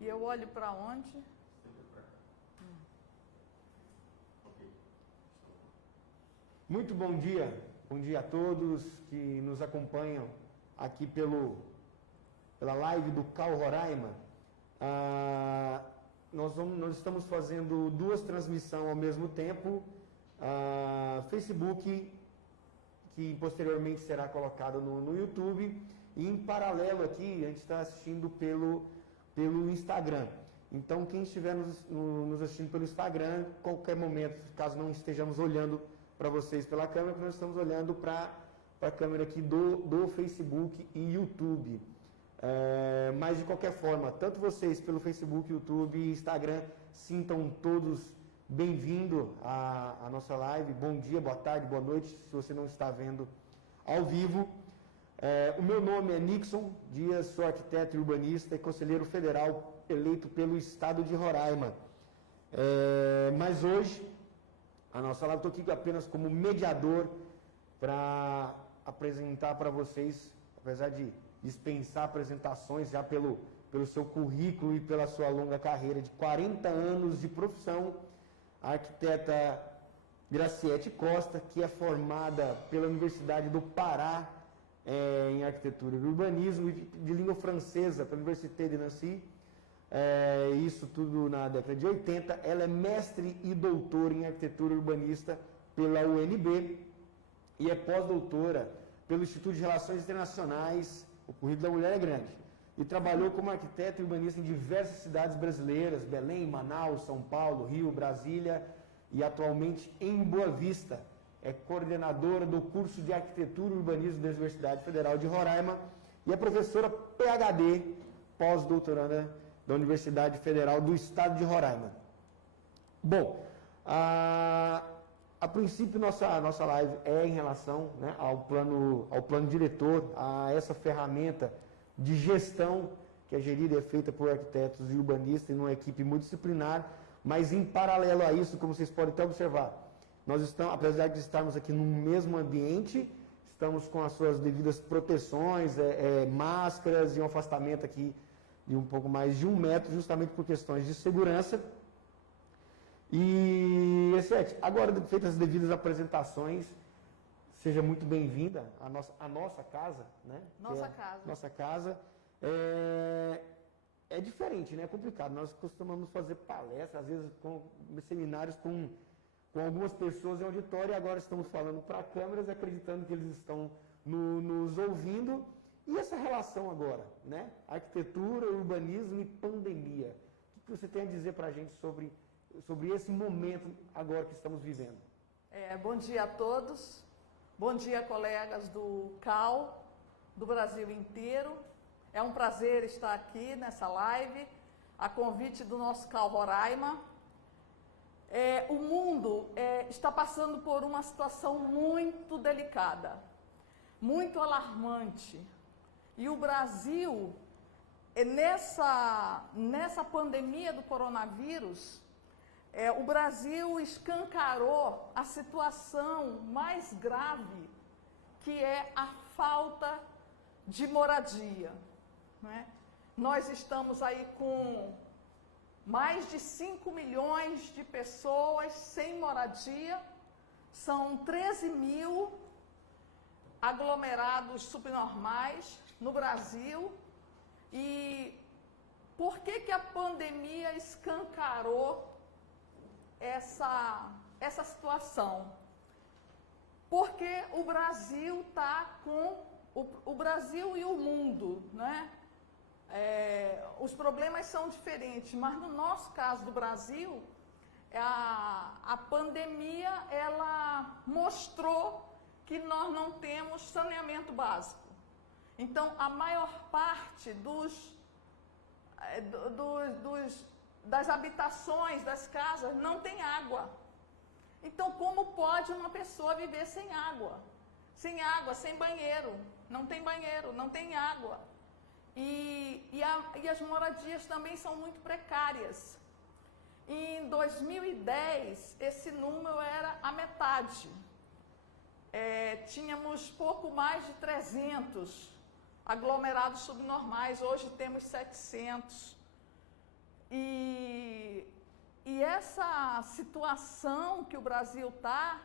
E eu olho para onde? Sempre para cá. Ok. Muito bom dia a todos que nos acompanham aqui pela live do Cal Roraima. Nós estamos fazendo duas transmissões ao mesmo tempo, Facebook, que posteriormente será colocado no YouTube, e em paralelo aqui a gente está assistindo pelo Instagram. Então quem estiver nos assistindo pelo Instagram, qualquer momento, caso não estejamos olhando para vocês pela câmera, nós estamos olhando para a câmera aqui do Facebook e YouTube. Mas de qualquer forma, tanto vocês pelo Facebook, YouTube e Instagram, sintam todos bem-vindos à nossa live. Bom dia, boa tarde, boa noite, se você não está vendo ao vivo. O meu nome é Nixon Dias, sou arquiteto e urbanista e conselheiro federal eleito pelo estado de Roraima. Mas hoje, a nossa live, estou aqui apenas como mediador para apresentar para vocês, apesar de dispensar apresentações já pelo seu currículo e pela sua longa carreira de 40 anos de profissão, a arquiteta Graciete Costa, que é formada pela Universidade do Pará em Arquitetura e Urbanismo e de língua francesa pela Université de Nancy, isso tudo na década de 80. Ela é mestre e doutora em Arquitetura Urbanista pela UNB e é pós-doutora pelo Instituto de Relações Internacionais. O currículo da mulher é grande. E trabalhou como arquiteta e urbanista em diversas cidades brasileiras, Belém, Manaus, São Paulo, Rio, Brasília e atualmente em Boa Vista. É coordenadora do curso de Arquitetura e Urbanismo da Universidade Federal de Roraima e é professora PhD, pós-doutoranda da Universidade Federal do Estado de Roraima. Bom, a princípio nossa live é em relação, né, ao plano diretor, a essa ferramenta de gestão que é gerida e é feita por arquitetos e urbanistas em uma equipe multidisciplinar, mas em paralelo a isso, como vocês podem até observar, nós estamos, apesar de estarmos aqui no mesmo ambiente, estamos com as suas devidas proteções, máscaras e um afastamento aqui de um pouco mais de 1 metro, justamente por questões de segurança. E, Graciete, agora feitas as devidas apresentações, seja muito bem-vinda à nossa casa, né? Nossa casa. É diferente, né? É complicado. Nós costumamos fazer palestras, às vezes com seminários com algumas pessoas em auditório, e agora estamos falando para câmeras, acreditando que eles estão nos ouvindo. E essa relação agora, né? Arquitetura, urbanismo e pandemia. O que você tem a dizer para a gente sobre esse momento agora que estamos vivendo? Bom dia a todos. Bom dia, colegas do CAL, do Brasil inteiro. É um prazer estar aqui nessa live, a convite do nosso CAL Roraima. O mundo está passando por uma situação muito delicada, muito alarmante. E o Brasil, nessa pandemia do coronavírus, o Brasil escancarou a situação mais grave, que é a falta de moradia, né? Nós estamos aí com mais de 5 milhões de pessoas sem moradia, são 13 mil aglomerados subnormais no Brasil. E por que a pandemia escancarou essa situação? Porque o Brasil está com o Brasil e o mundo, né? Os problemas são diferentes, mas no nosso caso do Brasil, a pandemia ela mostrou que nós não temos saneamento básico. Então, a maior parte das habitações, das casas, não tem água. Então, como pode uma pessoa viver sem água? Sem água, sem banheiro. Não tem banheiro, não tem água. E as moradias também são muito precárias. Em 2010, esse número era a metade. Tínhamos pouco mais de 300 aglomerados subnormais, hoje temos 700. E essa situação que o Brasil está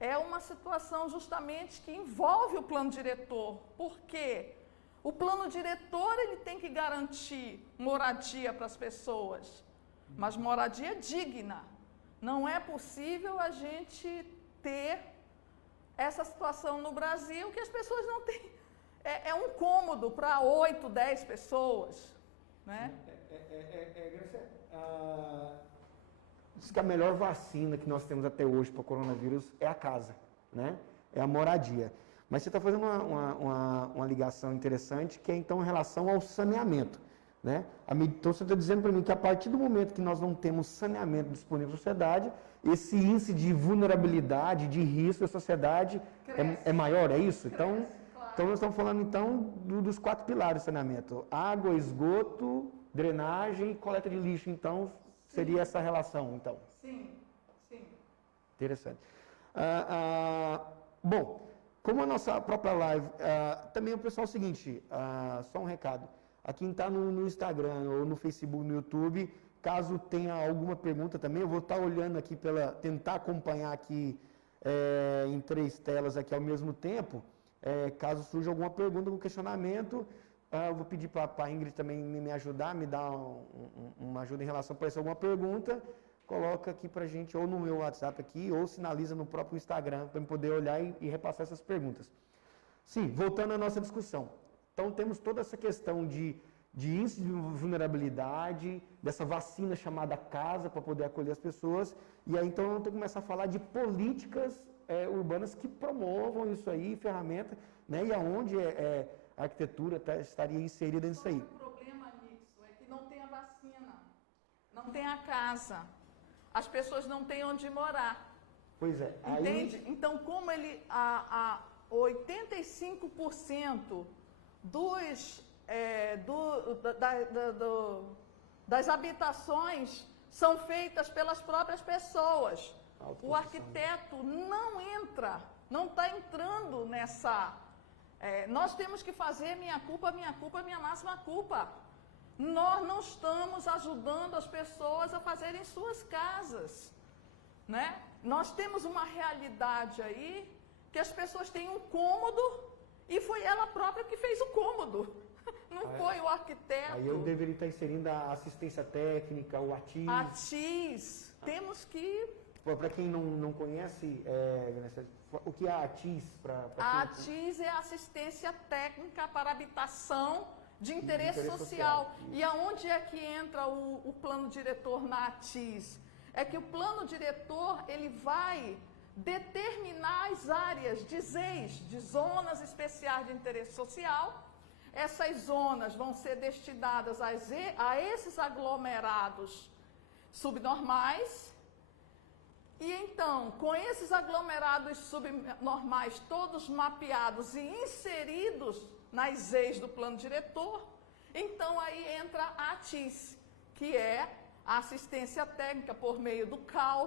é uma situação justamente que envolve o plano diretor. Por quê? O plano diretor ele tem que garantir moradia para as pessoas, mas moradia digna. Não é possível a gente ter essa situação no Brasil que as pessoas não têm. É um cômodo para 8, 10 pessoas, né? Graça, diz que a melhor vacina que nós temos até hoje para o coronavírus é a casa, né? É a moradia. Mas você está fazendo uma ligação interessante, que é então em relação ao saneamento, né? Então você está dizendo para mim que a partir do momento que nós não temos saneamento disponível na sociedade, esse índice de vulnerabilidade, de risco da sociedade é maior, é isso? Então nós estamos falando então dos 4 pilares do saneamento: água, esgoto, drenagem e coleta de lixo. Então seria essa relação, então. Sim, sim. Interessante. Bom, como a nossa própria live, também o pessoal é o seguinte, só um recado. A quem está no Instagram ou no Facebook, no YouTube, caso tenha alguma pergunta também, eu vou estar olhando aqui tentar acompanhar aqui em 3 telas aqui ao mesmo tempo. Caso surja alguma pergunta, algum questionamento, eu vou pedir para a Ingrid também me ajudar, me dar uma ajuda em relação a aparecer alguma pergunta. Coloca aqui para a gente, ou no meu WhatsApp aqui, ou sinaliza no próprio Instagram, para eu poder olhar e repassar essas perguntas. Sim, voltando à nossa discussão. Então, temos toda essa questão de índice de vulnerabilidade, dessa vacina chamada casa, para poder acolher as pessoas. E aí, então, eu tenho que começar a falar de políticas urbanas que promovam isso aí, ferramenta, né? E aonde a arquitetura estaria inserida nisso aí. O problema nisso é que não tem a vacina, não tem a casa. As pessoas não têm onde morar. Pois é. Entende? Então, como 85% das habitações são feitas pelas próprias pessoas. O arquiteto não entra, não está entrando nessa... nós temos que fazer minha culpa, minha máxima culpa. Nós não estamos ajudando as pessoas a fazerem suas casas, né? Nós temos uma realidade aí que as pessoas têm um cômodo e foi ela própria que fez o cômodo, não foi o arquiteto. Aí eu deveria estar inserindo a assistência técnica, o ATIS. ATIS, temos que... Para quem não conhece, o que é a ATIS? A ATIS é a assistência técnica para habitação de interesse social. E aonde é que entra o plano diretor na ATIS? É que o plano diretor ele vai determinar as áreas de ZEIS, de zonas especiais de interesse social. Essas zonas vão ser destinadas a esses aglomerados subnormais. E então, com esses aglomerados subnormais todos mapeados e inseridos nas ZEIS do plano diretor, então aí entra a ATIS, que é a assistência técnica por meio do CAL,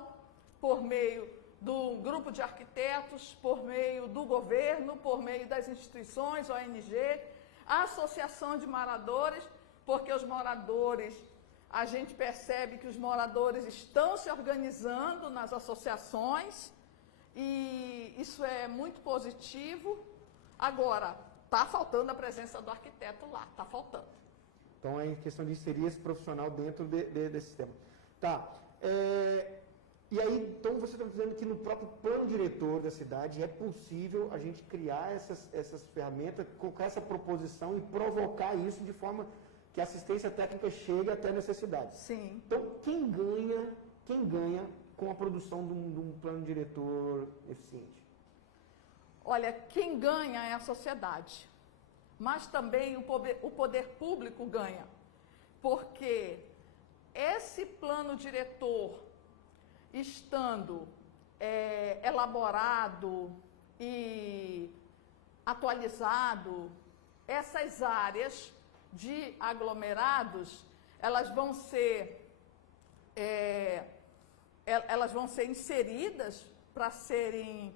por meio do grupo de arquitetos, por meio do governo, por meio das instituições, ONG, a associação de moradores, porque os moradores, a gente percebe que os moradores estão se organizando nas associações e isso é muito positivo. Agora, está faltando a presença do arquiteto lá, está faltando. Então é questão de inserir esse profissional dentro desse sistema. Tá. E aí, então você está dizendo que no próprio plano diretor da cidade é possível a gente criar essas ferramentas, colocar essa proposição e provocar isso de forma que a assistência técnica chegue até a necessidade. Sim. Então, quem ganha com a produção de um plano diretor eficiente? Olha, quem ganha é a sociedade, mas também o poder público ganha, porque esse plano diretor, estando elaborado e atualizado, essas áreas de aglomerados, elas vão ser inseridas para serem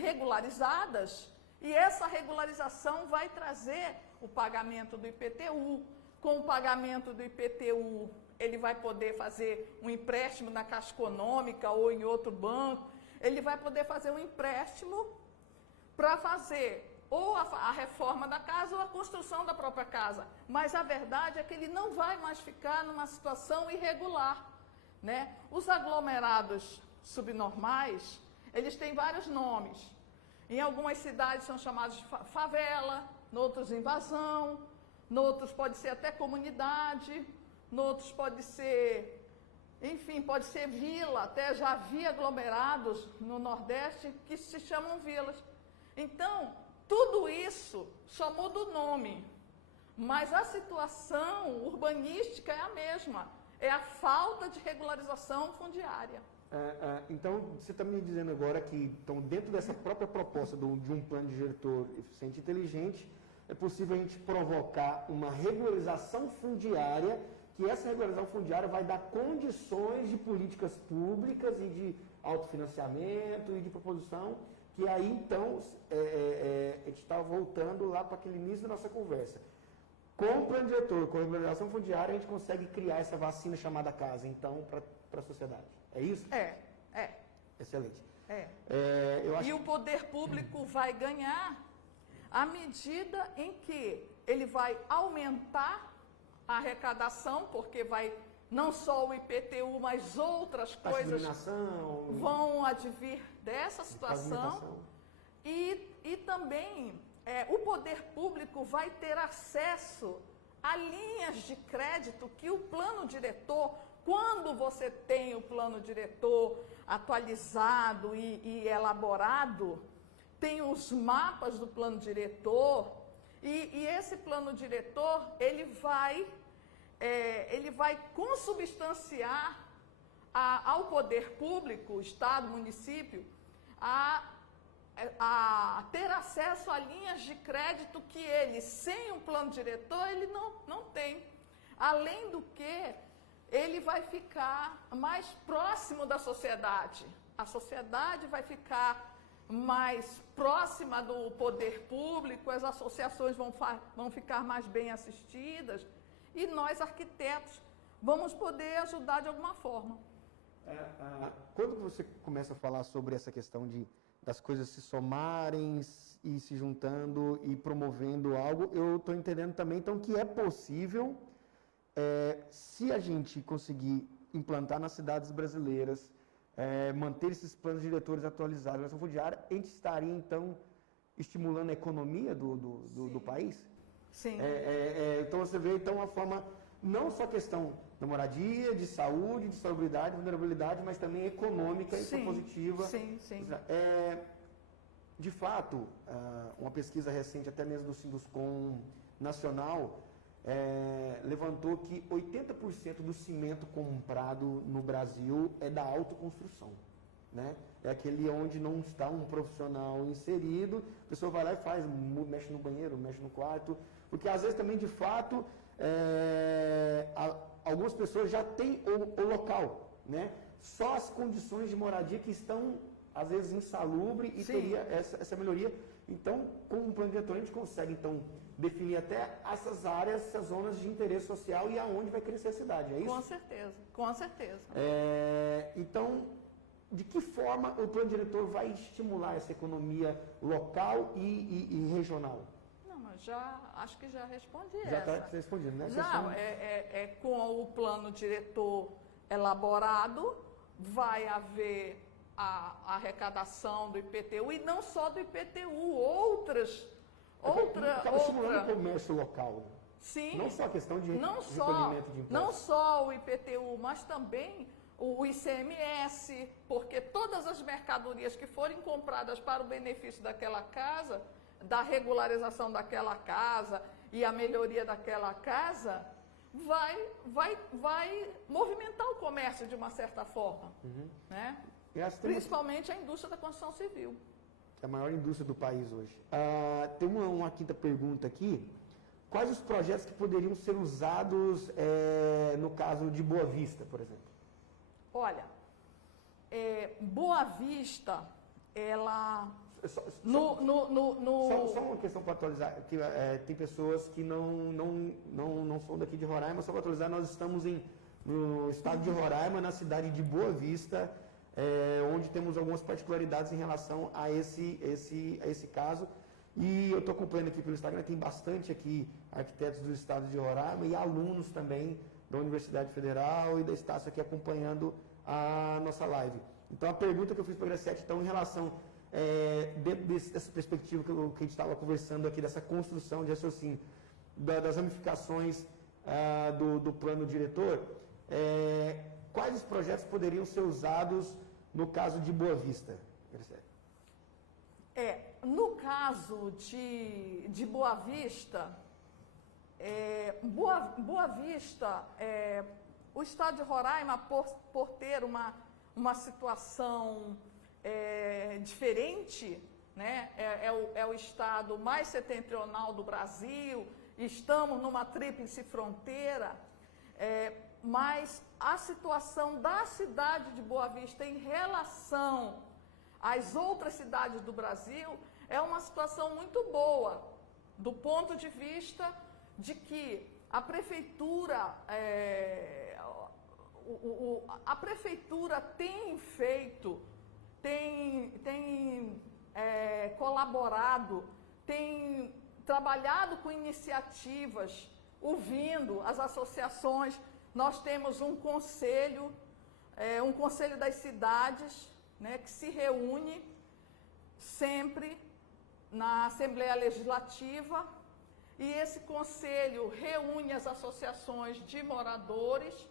regularizadas, e essa regularização vai trazer o pagamento do IPTU. Com o pagamento do IPTU, ele vai poder fazer um empréstimo na Caixa Econômica ou em outro banco. Ele vai poder fazer um empréstimo para fazer ou a reforma da casa ou a construção da própria casa. Mas a verdade é que ele não vai mais ficar numa situação irregular, né? Os aglomerados subnormais, eles têm vários nomes. Em algumas cidades são chamados de favela, noutros invasão, noutros pode ser até comunidade, noutros pode ser, enfim, pode ser vila. Até já havia aglomerados no Nordeste que se chamam vilas. Então, tudo isso só muda o nome, mas a situação urbanística é a mesma, é a falta de regularização fundiária. Então, você está me dizendo agora que, então, dentro dessa própria proposta de um plano diretor eficiente e inteligente, é possível a gente provocar uma regularização fundiária, que essa regularização fundiária vai dar condições de políticas públicas e de autofinanciamento e de proposição, que aí, então, a gente está voltando lá para aquele início da nossa conversa. Com o plano diretor, com a regularização fundiária, a gente consegue criar essa vacina chamada casa, então, para a sociedade. É isso? É. Excelente. Eu acho... E o poder público vai ganhar à medida em que ele vai aumentar a arrecadação, porque vai não só o IPTU, mas outras coisas vão advir dessa situação. E também o poder público vai ter acesso a linhas de crédito que o plano diretor, quando você tem o plano diretor atualizado e elaborado, tem os mapas do plano diretor, e esse plano diretor, ele vai consubstanciar ao poder público, Estado, município, a ter acesso a linhas de crédito que ele, sem um plano diretor, ele não tem. Além do que, ele vai ficar mais próximo da sociedade. A sociedade vai ficar mais próxima do poder público, as associações vão ficar mais bem assistidas e nós, arquitetos, vamos poder ajudar de alguma forma. Quando você começa a falar sobre essa questão das coisas se somarem e se juntando e promovendo algo, eu estou entendendo também então que é possível, se a gente conseguir implantar nas cidades brasileiras, manter esses planos diretores atualizados na fundiária, a gente estaria então estimulando a economia do país? Sim. Então você vê então uma forma, não só questão da moradia, de saúde, de salubridade, vulnerabilidade, mas também econômica e propositiva. Sim. De fato, uma pesquisa recente, até mesmo do Sinduscom Nacional, levantou que 80% do cimento comprado no Brasil é da autoconstrução, né? É aquele onde não está um profissional inserido, a pessoa vai lá e faz, mexe no banheiro, mexe no quarto, porque às vezes também, de fato, algumas pessoas já têm o local, né? Só as condições de moradia que estão, às vezes, insalubre e teria essa melhoria. Então, com o plano diretor, a gente consegue, então, definir até essas áreas, essas zonas de interesse social e aonde vai crescer a cidade, é isso? Com certeza. Então, de que forma o plano diretor vai estimular essa economia local e regional? Não, mas acho que já respondi essa. Já está respondido, né? Já, com o plano diretor elaborado, vai haver a arrecadação do IPTU, e não só do IPTU, Acaba estimulando o comércio local. Sim. Não só a questão de recolhimento de impostos. Não só o IPTU, mas também o ICMS, porque todas as mercadorias que forem compradas para o benefício daquela casa, da regularização daquela casa e a melhoria daquela casa, vai movimentar o comércio de uma certa forma, né? Principalmente a indústria da construção civil. Que é a maior indústria do país hoje. Tem uma quinta pergunta aqui. Quais os projetos que poderiam ser usados no caso de Boa Vista, por exemplo? Olha, Boa Vista, ela Só uma questão para atualizar, que tem pessoas que não são daqui de Roraima, só para atualizar, nós estamos no estado de Roraima, na cidade de Boa Vista, onde temos algumas particularidades em relação a esse caso. E eu estou acompanhando aqui pelo Instagram, tem bastante aqui arquitetos do estado de Roraima e alunos também da Universidade Federal e da Estácio aqui acompanhando a nossa live. Então a pergunta que eu fiz para a Graciete, então, em relação, dentro dessa perspectiva que a gente estava conversando aqui, dessa construção de raciocínio, das ramificações do plano diretor, quais os projetos poderiam ser usados no caso de Boa Vista, Graciete? No caso de Boa Vista, Boa Vista, o estado de Roraima, por ter uma situação diferente, né? É o estado mais setentrional do Brasil, estamos numa tríplice fronteira, mas a situação da cidade de Boa Vista em relação às outras cidades do Brasil é uma situação muito boa, do ponto de vista de que a prefeitura tem feito, tem colaborado, tem trabalhado com iniciativas, ouvindo as associações. Nós temos um conselho das cidades, né, que se reúne sempre na Assembleia Legislativa, e esse conselho reúne as associações de moradores.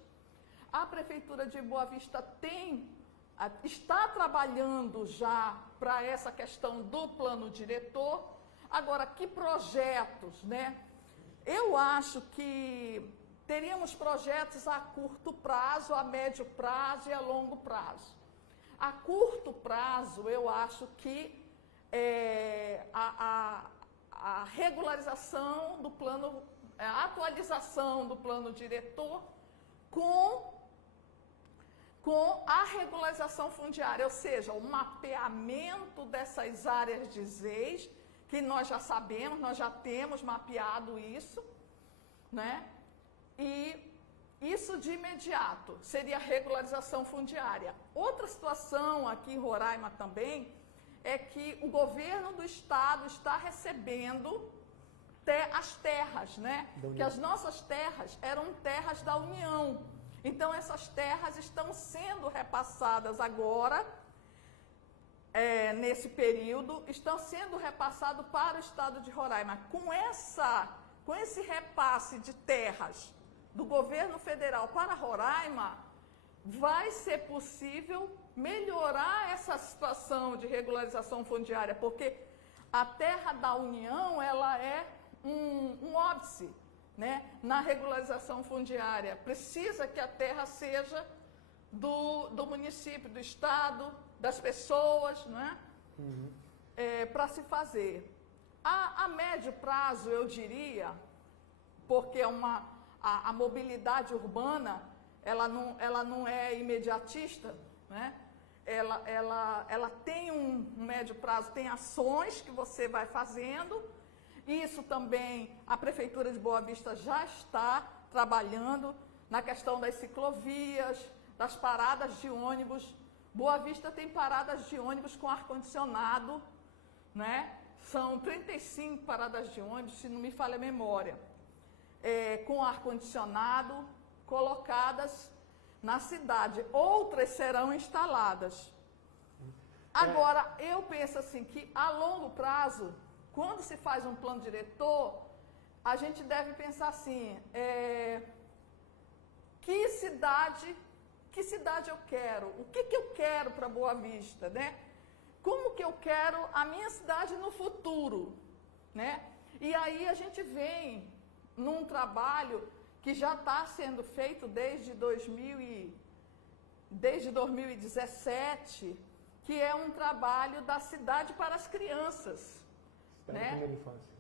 A Prefeitura de Boa Vista está trabalhando já para essa questão do plano diretor. Agora, que projetos, né? Eu acho que teríamos projetos a curto prazo, a médio prazo e a longo prazo. A curto prazo, eu acho que a regularização do plano, a atualização do plano diretor com a regularização fundiária, ou seja, o mapeamento dessas áreas de ZEIS, que nós já sabemos, nós já temos mapeado isso, né? E isso de imediato seria a regularização fundiária. Outra situação aqui em Roraima também é que o governo do estado está recebendo as terras, né? Que as nossas terras eram terras da União. Então essas terras estão sendo repassadas agora, nesse período, estão sendo repassadas para o estado de Roraima. Com esse repasse de terras do governo federal para Roraima, vai ser possível melhorar essa situação de regularização fundiária, porque a terra da União, ela é um óbice, né, na regularização fundiária. Precisa que a terra seja do município, do estado, das pessoas, né, para se fazer. A médio prazo, eu diria, porque a mobilidade urbana, ela não é imediatista, né? Ela tem um médio prazo, tem ações que você vai fazendo. Isso também a Prefeitura de Boa Vista já está trabalhando na questão das ciclovias, das paradas de ônibus. Boa Vista tem paradas de ônibus com ar-condicionado, né? São 35 paradas de ônibus, se não me falha a memória, com ar-condicionado, colocadas na cidade. Outras serão instaladas. Agora, eu penso assim que a longo prazo, quando se faz um plano diretor, a gente deve pensar assim, que cidade eu quero? O que eu quero para Boa Vista, né? Como que eu quero a minha cidade no futuro, né? E aí a gente vem num trabalho que já está sendo feito desde 2017, que é um trabalho da cidade para as crianças, né? Primeira infância.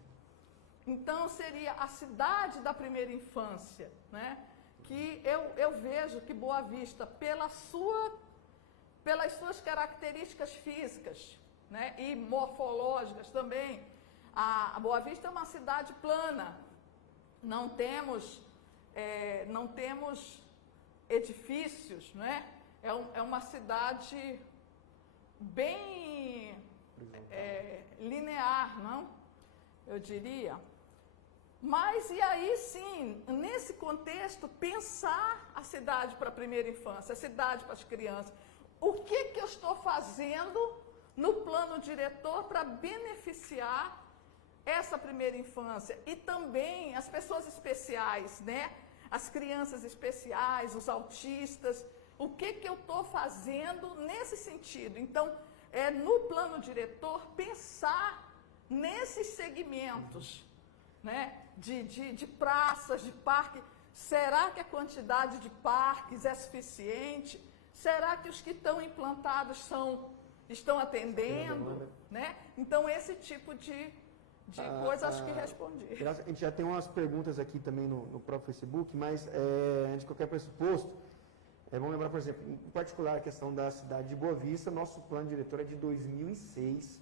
Então seria a cidade da primeira infância, né? Que eu vejo que Boa Vista, pelas suas características físicas, né, e morfológicas também. A Boa Vista é uma cidade plana, não temos edifícios, né? É uma cidade bem linear, não? Eu diria. Mas, e aí sim, nesse contexto, pensar a cidade para a primeira infância, a cidade para as crianças. O que eu estou fazendo no plano diretor para beneficiar essa primeira infância? E também as pessoas especiais, né? As crianças especiais, os autistas. O que eu estou fazendo nesse sentido? Então, no plano diretor, pensar nesses segmentos, né? De praças, de parques. Será que a quantidade de parques é suficiente? Será que os que estão implantados estão atendendo? Né? Então, esse tipo de coisa acho que respondi. A gente já tem umas perguntas aqui também no próprio Facebook, mas antes de qualquer pressuposto, vamos lembrar, por exemplo, em particular a questão da cidade de Boa Vista, nosso plano diretor é de 2006,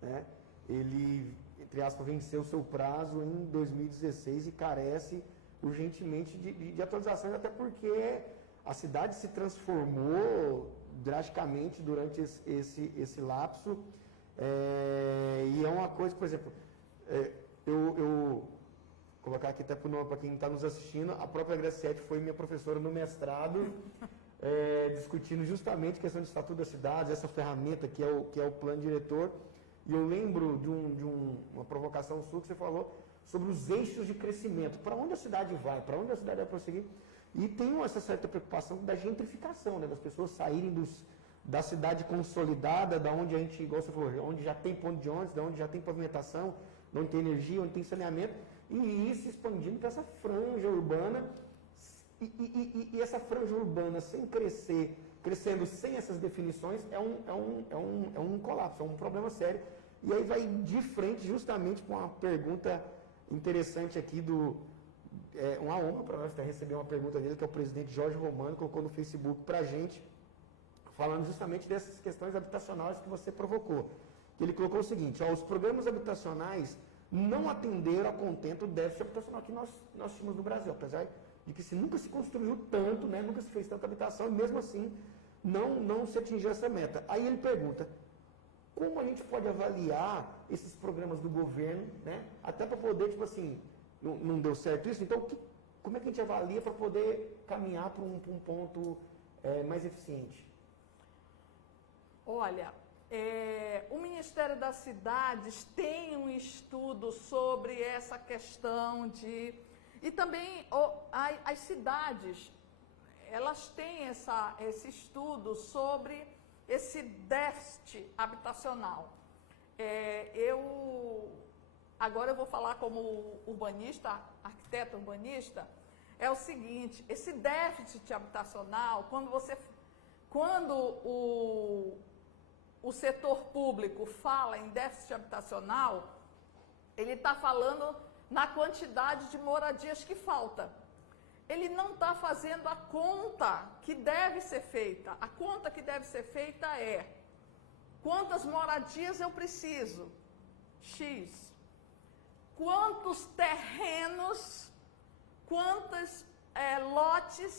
né? Ele, entre aspas, venceu seu prazo em 2016 e carece urgentemente de atualizações, até porque a cidade se transformou drasticamente durante esse lapso, e é uma coisa, por exemplo, eu colocar aqui até para quem está nos assistindo, a própria Graciete foi minha professora no mestrado, discutindo justamente a questão de estatuto das cidades, essa ferramenta que é o plano diretor. E eu lembro de uma provocação sua que você falou sobre os eixos de crescimento, para onde a cidade vai, para onde a cidade vai prosseguir. E tem essa certa preocupação da gentrificação, né, das pessoas saírem da cidade consolidada, da onde a gente, igual você falou, onde já tem ponto de ônibus, da onde já tem pavimentação, onde tem energia, onde tem saneamento, e ir se expandindo para essa franja urbana. E essa franja urbana, sem crescendo sem essas definições, é um colapso, é um problema sério. E aí vai de frente justamente com uma pergunta interessante aqui uma honra para nós receber uma pergunta dele, que é o presidente Jorge Romano, colocou no Facebook para a gente, falando justamente dessas questões habitacionais que você provocou. Ele colocou o seguinte: os programas habitacionais não atenderam a contento do déficit habitacional que nós tínhamos no Brasil, apesar de que nunca se construiu tanto, né, nunca se fez tanta habitação, e mesmo assim não se atingiu essa meta. Aí ele pergunta: como a gente pode avaliar esses programas do governo, né, até para poder, tipo assim, não deu certo isso, então como é que a gente avalia para poder caminhar para um ponto mais eficiente? Olha, o Ministério das Cidades tem um estudo sobre essa questão e também as cidades, elas têm esse estudo sobre esse déficit habitacional. Agora eu vou falar como urbanista, arquiteto urbanista, é o seguinte: esse déficit habitacional, quando o setor público fala em déficit habitacional, ele está falando na quantidade de moradias que falta. Ele não está fazendo a conta que deve ser feita. A conta que deve ser feita é: quantas moradias eu preciso? X. Quantos terrenos, quantos lotes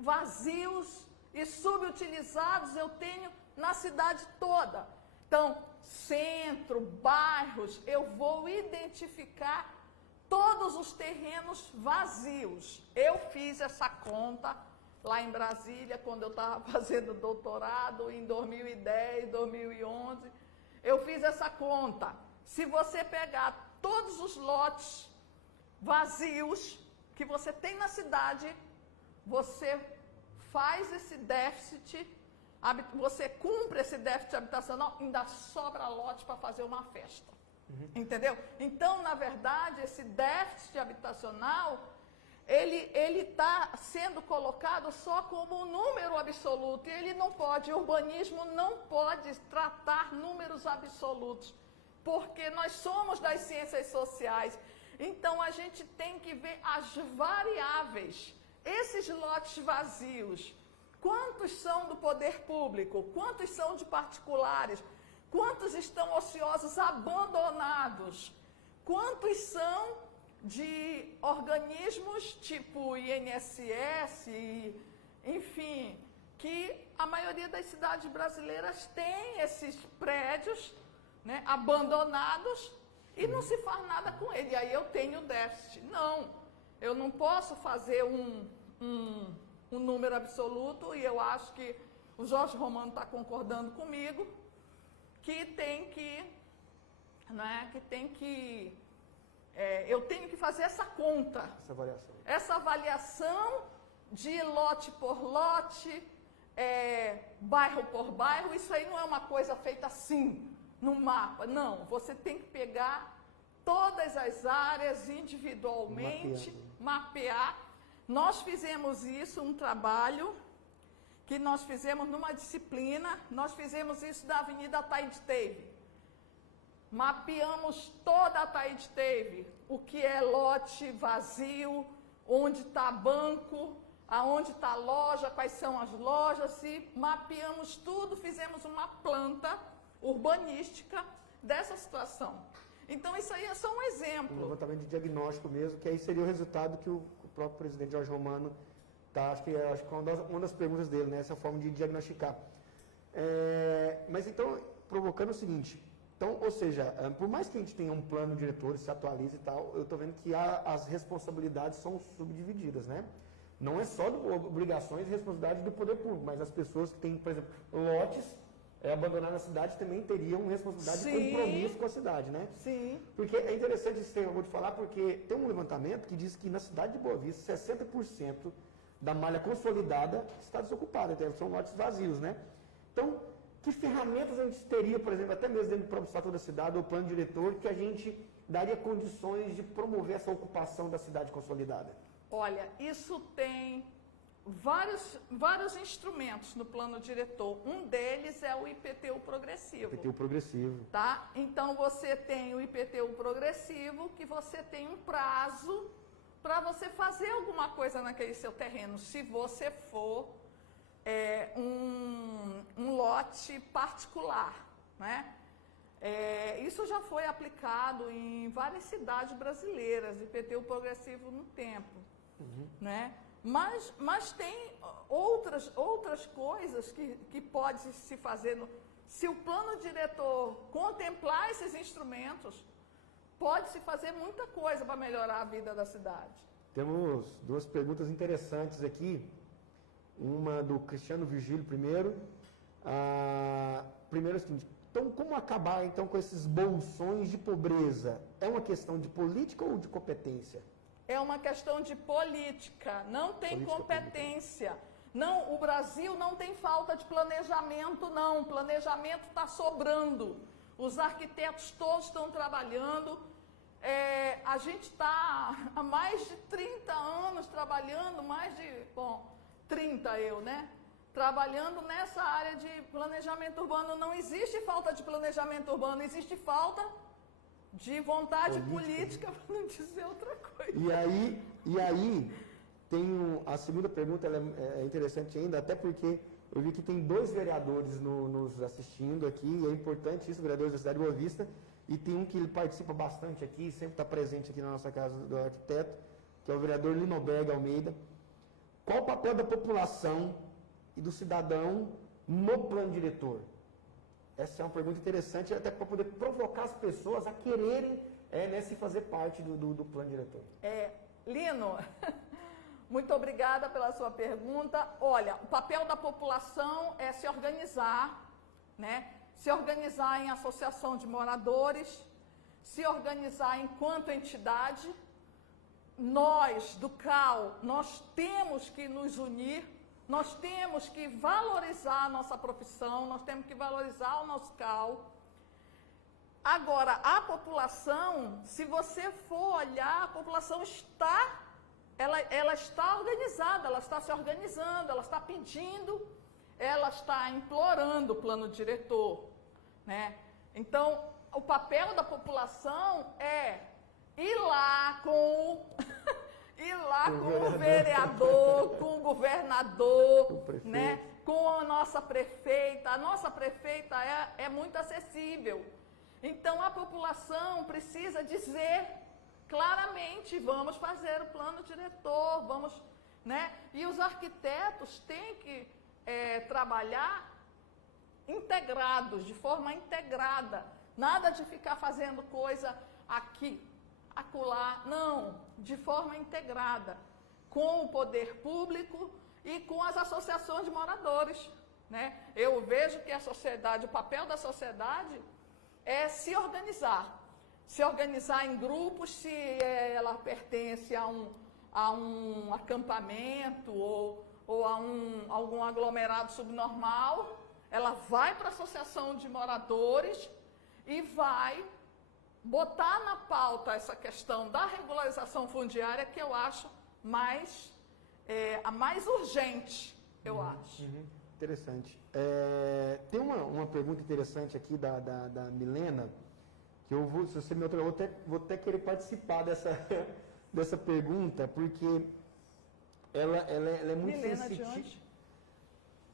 vazios e subutilizados eu tenho na cidade toda? Então, centro, bairros, eu vou identificar todos os terrenos vazios. Eu fiz essa conta lá em Brasília, quando eu estava fazendo doutorado, em 2010, 2011. Eu fiz essa conta. Se você pegar todos os lotes vazios que você tem na cidade, você faz esse déficit, você cumpre esse déficit habitacional, ainda sobra lote para fazer uma festa. Entendeu? Então, na verdade, esse déficit habitacional, ele está sendo colocado só como um número absoluto, e ele não pode, o urbanismo não pode tratar números absolutos, porque nós somos das ciências sociais. Então, a gente tem que ver as variáveis. Esses lotes vazios, quantos são do poder público? Quantos são de particulares? Quantos estão ociosos, abandonados? Quantos são de organismos tipo INSS, enfim, que a maioria das cidades brasileiras tem esses prédios, né, abandonados e não se faz nada com ele. E aí eu tenho déficit. Não, eu não posso fazer um número absoluto, e eu acho que o Jorge Romano está concordando comigo, que eu tenho que fazer essa conta, essa avaliação de lote por lote, bairro por bairro. Isso aí não é uma coisa feita assim, no mapa, não. Você tem que pegar todas as áreas individualmente, mapear. Nós fizemos isso, um trabalho que nós fizemos numa disciplina, nós fizemos isso da Avenida Taíde Teve. Mapeamos toda a Taíde Teve, o que é lote vazio, onde está banco, aonde está a loja, quais são as lojas, e mapeamos tudo, fizemos uma planta urbanística dessa situação. Então isso aí é só um exemplo. Um levantamento de diagnóstico mesmo, que aí seria o resultado que o próprio presidente Jorge Romano acho que é uma das perguntas dele, né? Essa forma de diagnosticar. Mas então, provocando o seguinte, então, ou seja, por mais que a gente tenha um plano diretor, se atualize e tal, eu estou vendo que as responsabilidades são subdivididas, né? Não é só obrigações e responsabilidades do poder público, mas as pessoas que têm, por exemplo, lotes abandonar na cidade também teriam responsabilidade e compromisso com a cidade, né? Sim. Porque é interessante isso que eu vou te falar, porque tem um levantamento que diz que na cidade de Boa Vista, 60% da malha consolidada está desocupada, então são lotes vazios, né? Então, que ferramentas a gente teria, por exemplo, até mesmo dentro do próprio Estatuto da Cidade ou plano diretor, que a gente daria condições de promover essa ocupação da cidade consolidada? Olha, isso tem vários instrumentos no plano diretor. Um deles é o IPTU progressivo. IPTU progressivo. Tá? Então, você tem o IPTU progressivo, que você tem um prazo para você fazer alguma coisa naquele seu terreno, se você for um lote particular, né? Isso já foi aplicado em várias cidades brasileiras, IPTU progressivo no tempo, né? Mas tem outras coisas que pode se fazer. Se o plano diretor contemplar esses instrumentos, pode-se fazer muita coisa para melhorar a vida da cidade. Temos duas perguntas interessantes aqui. Uma do Cristiano Virgílio primeiro. Primeiro é o seguinte, então como acabar então com esses bolsões de pobreza? É uma questão de política ou de competência? É uma questão de política, não tem competência. Não, o Brasil não tem falta de planejamento, não. O planejamento está sobrando. Os arquitetos todos estão trabalhando. A gente está há mais de 30 anos trabalhando, 30 né? Trabalhando nessa área de planejamento urbano. Não existe falta de planejamento urbano, existe falta de vontade política, para não dizer outra coisa. E aí tem a segunda pergunta, ela é interessante ainda, até porque eu vi que tem 2 vereadores nos assistindo aqui, e é importante isso, vereadores da cidade de Boa Vista, e tem um que ele participa bastante aqui, sempre está presente aqui na nossa casa do arquiteto, que é o vereador Linoberg Almeida. Qual o papel da população e do cidadão no plano diretor? Essa é uma pergunta interessante, até para poder provocar as pessoas a quererem se fazer parte do plano diretor. Lino, muito obrigada pela sua pergunta. Olha, o papel da população é se organizar, né? Se organizar em associação de moradores, se organizar enquanto entidade. Nós, do CAL, nós temos que nos unir, nós temos que valorizar a nossa profissão, nós temos que valorizar o nosso CAL. Agora, a população, se você for olhar, a população ela está organizada, ela está se organizando, ela está pedindo, ela está implorando o plano diretor, né? Então, o papel da população é ir lá ir lá com o vereador, com o governador, né, com a nossa prefeita. A nossa prefeita é muito acessível. Então, a população precisa dizer claramente, vamos fazer o plano diretor, vamos, né? E os arquitetos têm que trabalhar integrados, de forma integrada. Nada de ficar fazendo coisa aqui, acolá, não, de forma integrada, com o poder público e com as associações de moradores, né? Eu vejo que a sociedade, o papel da sociedade é se organizar em grupos, se ela pertence a um acampamento ou a algum aglomerado subnormal, ela vai para a associação de moradores e vai botar na pauta essa questão da regularização fundiária, que eu acho a mais urgente, eu acho. Interessante. Tem uma pergunta interessante aqui da Milena, que eu vou, se você me outra, vou até querer participar dessa pergunta, porque ela é muito sensitiva.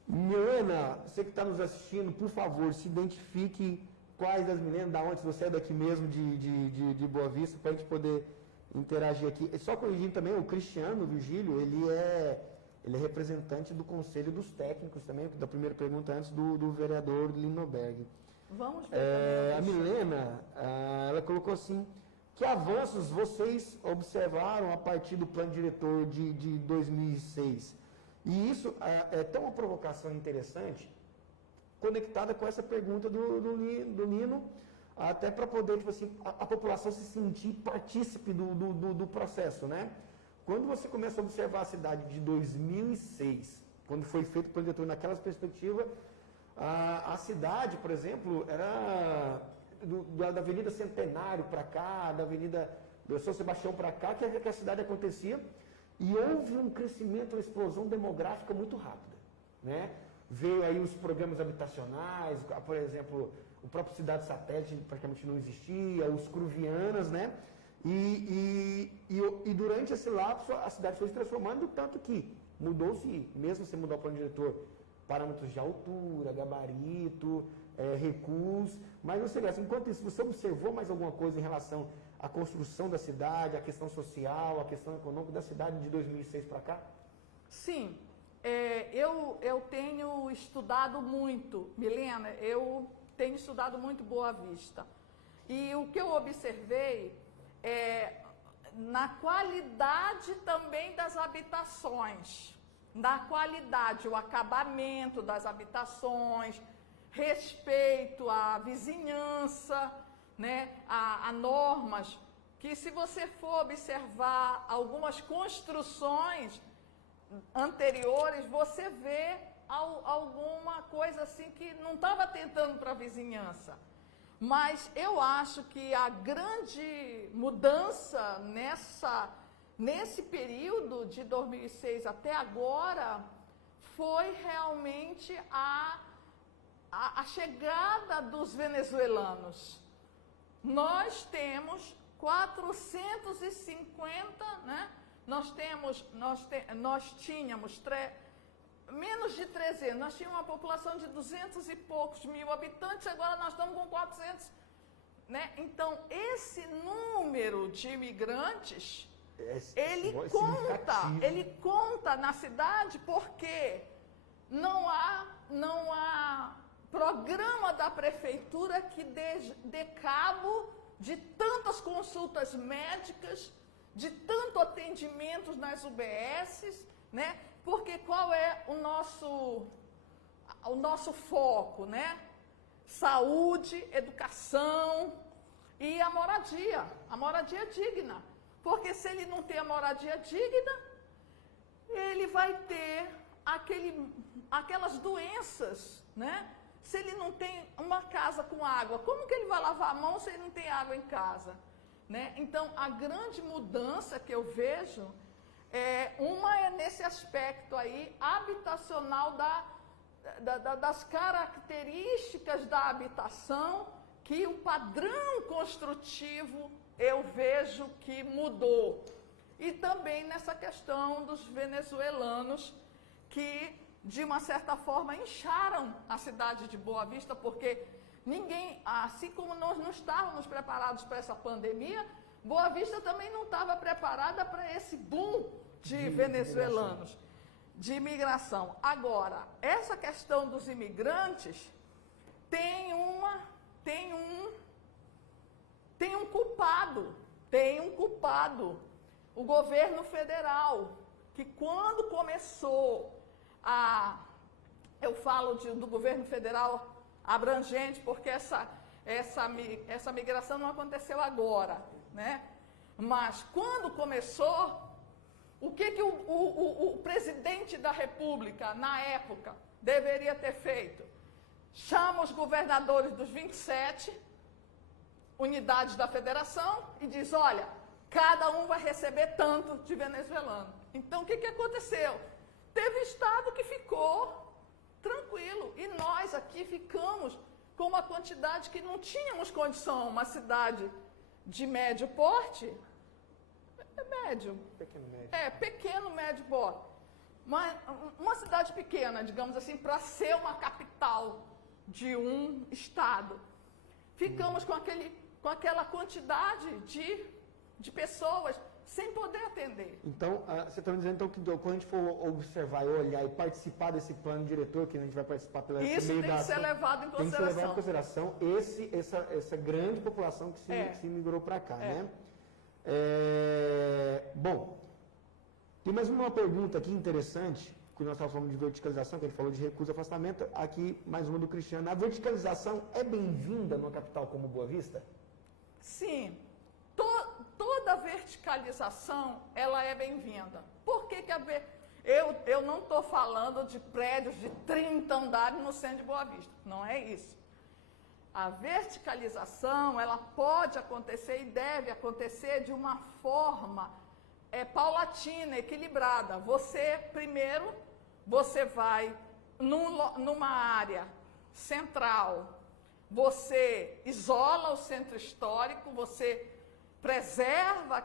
Milena, você que está nos assistindo, por favor, se identifique quais das Milenas, da onde, se você é daqui mesmo, de Boa Vista, para a gente poder interagir aqui. Só corrigindo também, o Cristiano Virgílio, ele é representante do Conselho dos Técnicos também, da primeira pergunta antes do vereador Linoberg. Vamos ver. A Milena, ela colocou assim, que avanços vocês observaram a partir do plano diretor de 2006? E isso é tão uma provocação interessante, conectada com essa pergunta do Nino, até para poder, tipo assim, a população se sentir partícipe do processo, né? Quando você começa a observar a cidade de 2006, quando foi feito o plano diretor naquelas perspectivas, a cidade, por exemplo, era da Avenida Centenário para cá, da Avenida do São Sebastião para cá, que a cidade acontecia, e houve um crescimento, uma explosão demográfica muito rápida, né? Veio aí os programas habitacionais, por exemplo, o próprio Cidade Satélite praticamente não existia, os Cruvianas, né? E durante esse lapso a cidade foi se transformando, tanto que mudou-se, mesmo sem mudar o plano diretor, parâmetros de altura, gabarito, recuos, mas não sei lá, enquanto isso, você observou mais alguma coisa em relação à construção da cidade, à questão social, à questão econômica da cidade de 2006 para cá? Sim, eu tenho estudado muito, Milena, eu tenho estudado muito Boa Vista. E o que eu observei na qualidade também das habitações, na qualidade, o acabamento das habitações, respeito à vizinhança, né, a normas, que se você for observar algumas construções anteriores, você vê alguma coisa assim que não estava atentando para a vizinhança. Mas eu acho que a grande mudança nesse período de 2006 até agora foi realmente a chegada dos venezuelanos. Nós temos 450, né? Nós tínhamos menos de 300, nós tínhamos uma população de 200 e poucos mil habitantes, agora nós estamos com 400, né? Então, esse número de imigrantes, ele conta na cidade porque não há programa da prefeitura que dê cabo de tantas consultas médicas, de tanto atendimento nas UBSs, né? Porque qual é o nosso foco, né? Saúde, educação e a moradia digna. Porque se ele não tem a moradia digna, ele vai ter aquelas doenças, né? Se ele não tem uma casa com água, como que ele vai lavar a mão se ele não tem água em casa? Né? Então, a grande mudança que eu vejo é nesse aspecto aí habitacional das características da habitação, que o padrão construtivo eu vejo que mudou. e também nessa questão dos venezuelanos que, de uma certa forma, incharam a cidade de Boa Vista, porque ninguém, assim como nós não estávamos preparados para essa pandemia, Boa Vista também não estava preparada para esse boom de venezuelanos, de imigração. Agora, essa questão dos imigrantes tem um culpado, o governo federal, que quando começou eu falo do governo federal abrangente, porque essa migração não aconteceu agora, né? Mas quando começou, o que o presidente da República, na época, deveria ter feito? Chama os governadores dos 27 unidades da federação e diz, olha, cada um vai receber tanto de venezuelano. Então, o que aconteceu? Teve estado que ficou tranquilo e nós aqui ficamos com uma quantidade que não tínhamos condição. Uma cidade de médio porte, médio, pequeno, médio porte. Uma cidade pequena, digamos assim, para ser uma capital de um estado. Ficamos com aquela quantidade de pessoas sem poder atender. Então, você está me dizendo então, que quando a gente for observar e olhar e participar desse plano diretor, que a gente vai participar pela isso tem que ser levado em consideração. Tem que ser levado em consideração essa grande população que se migrou para cá, né? Bom, tem mais uma pergunta aqui interessante, que nós estávamos falando de verticalização, que ele falou de recusa e afastamento, aqui mais uma do Cristiano. A verticalização é bem-vinda numa capital como Boa Vista? Sim. Toda verticalização, ela é bem-vinda. Por que eu não estou falando de prédios de 30 andares no centro de Boa Vista. Não é isso. A verticalização, ela pode acontecer e deve acontecer de uma forma paulatina, equilibrada. Primeiro, você vai numa área central, você isola o centro histórico, você preserva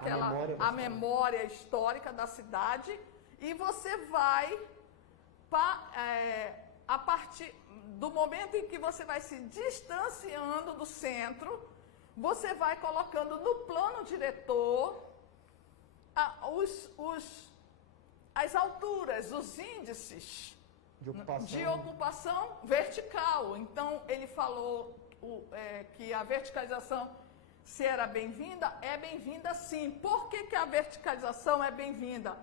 a memória histórica da cidade e você vai, a partir do momento em que você vai se distanciando do centro, você vai colocando no plano diretor as alturas, os índices de ocupação vertical. Então, ele falou que a verticalização, se era bem-vinda, é bem-vinda sim. Por que a verticalização é bem-vinda?